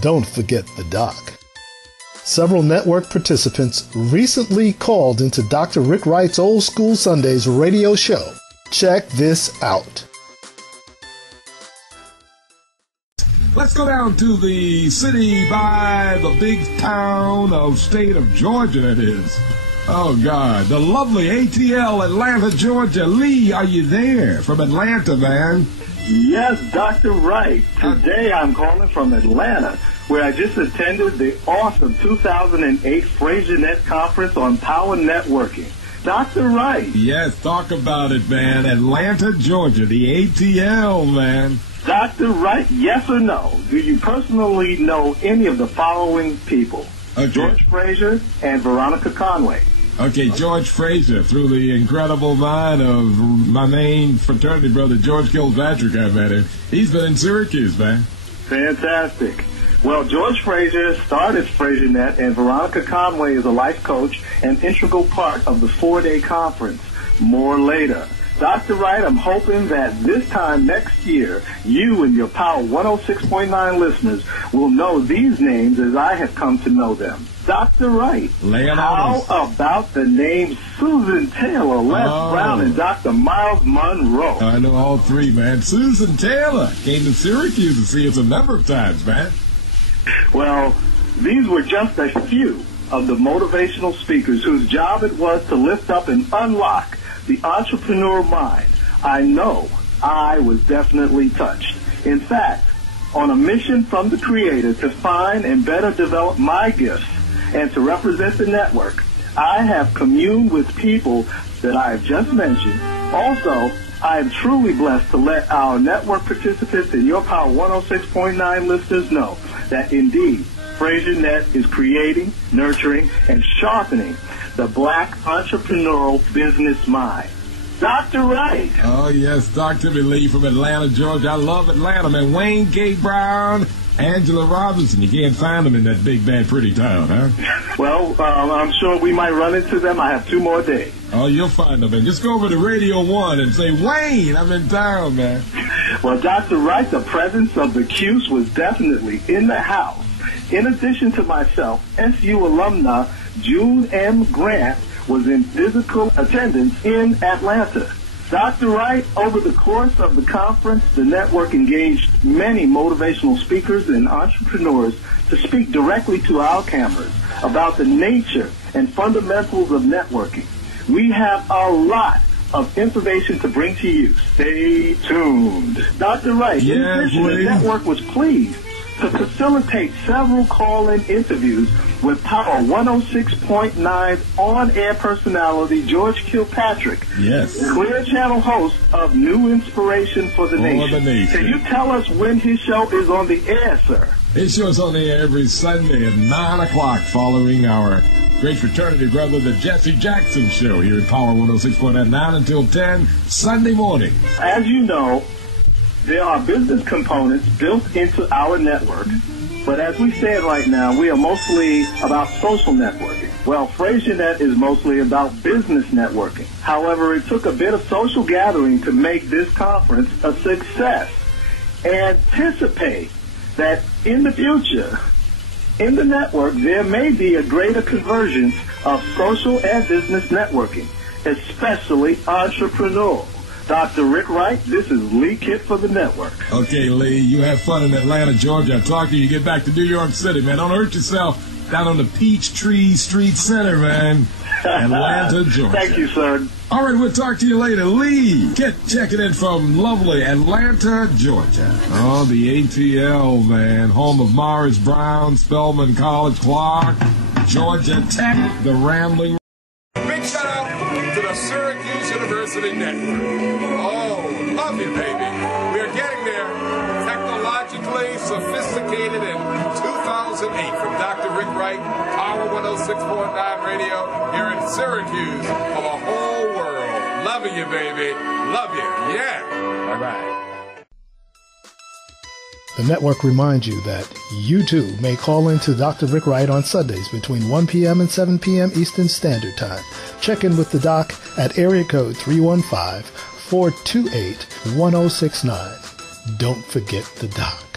Don't forget the doc. Several network participants recently called into Dr. Rick Wright's Old School Sundays radio show. Check this out. Let's go down to the city by the big town of state of Georgia, it is. Oh, God. The lovely ATL, Atlanta, Georgia. Lee, are you there? From Atlanta, man. Yes, Dr. Wright. Today I'm calling from Atlanta, where I just attended the awesome 2008 FraserNet Conference on Power Networking. Dr. Wright. Yes, talk about it, man. Atlanta, Georgia, the ATL, man. Dr. Wright, yes or no? Do you personally know any of the following people? Okay. George Fraser and Veronica Conway. Okay, George Fraser, through the incredible mind of my main fraternity brother, George Kilpatrick, I met him. He's been in Syracuse, man. Fantastic. Well, George Fraser started FraserNet, and Veronica Conway is a life coach and integral part of the 4-day conference. More later. Dr. Wright, I'm hoping that this time next year, you and your Power 106.9 listeners will know these names as I have come to know them. Dr. Wright, how about the names Susan Taylor, Les Brown, and Dr. Miles Monroe? I know all three, man. Susan Taylor came to Syracuse to see us a number of times, man. Well, these were just a few of the motivational speakers whose job it was to lift up and unlock the entrepreneur mind. I know I was definitely touched. In fact, on a mission from the Creator to find and better develop my gifts and to represent the network, I have communed with people that I have just mentioned. Also, I am truly blessed to let our network participants and your Power 106.9 listeners know that indeed FraserNet is creating, nurturing, and sharpening the black entrepreneurial business mind. Dr. Wright. Oh, yes, Dr. Lee from Atlanta, Georgia. I love Atlanta, man. Wayne K. Brown, Angela Robinson. You can't find them in that big, bad, pretty town, huh? Well, I'm sure we might run into them. I have 2 more days. Oh, you'll find them, man. Just go over to Radio 1 and say, Wayne, I'm in town, man. Well, Dr. Wright, the presence of the Cuse was definitely in the house. In addition to myself, SU alumna June M. Grant was in physical attendance in Atlanta. Dr. Wright, over the course of the conference, the network engaged many motivational speakers and entrepreneurs to speak directly to our campers about the nature and fundamentals of networking. We have a lot of information to bring to you. Stay tuned. Dr. Wright, in addition, the network was pleased to facilitate several call-in interviews with Power 106.9 on-air personality George Kilpatrick, yes, Clear Channel host of New Inspiration for the Nation. Can you tell us when his show is on the air, sir? His show is on the air every Sunday at 9 o'clock following our great fraternity brother, the Jesse Jackson Show, here at Power 106.9, 9 until 10, Sunday morning. As you know, there are business components built into our network, but as we said right now, we are mostly about social networking. Well, FraserNet is mostly about business networking. However, it took a bit of social gathering to make this conference a success. Anticipate that in the future, in the network, there may be a greater convergence of social and business networking, especially entrepreneurial. Dr. Rick Wright, this is Lee Kitt for the network. Okay, Lee, you have fun in Atlanta, Georgia. I'll talk to you. Get back to New York City, man. Don't hurt yourself down on the Peachtree Street Center, man. Atlanta, Georgia. Thank you, sir. All right, we'll talk to you later. Lee Kitt checking in from lovely Atlanta, Georgia. Oh, the ATL, man. Home of Morris Brown, Spelman College, Clark, Georgia Tech, the Rambling. Big shout out to the Syracuse University Network. Oh, love you, baby. We are getting there. Technologically sophisticated in 2008 from Dr. Rick Wright, Power 106.9 Radio here in Syracuse for the whole world. Loving you, baby. Love you. Yeah. Bye-bye. The network reminds you that you too may call into Dr. Rick Wright on Sundays between 1 p.m. and 7 p.m. Eastern Standard Time. Check in with the doc at area code 315-428-1069. Don't forget the doc.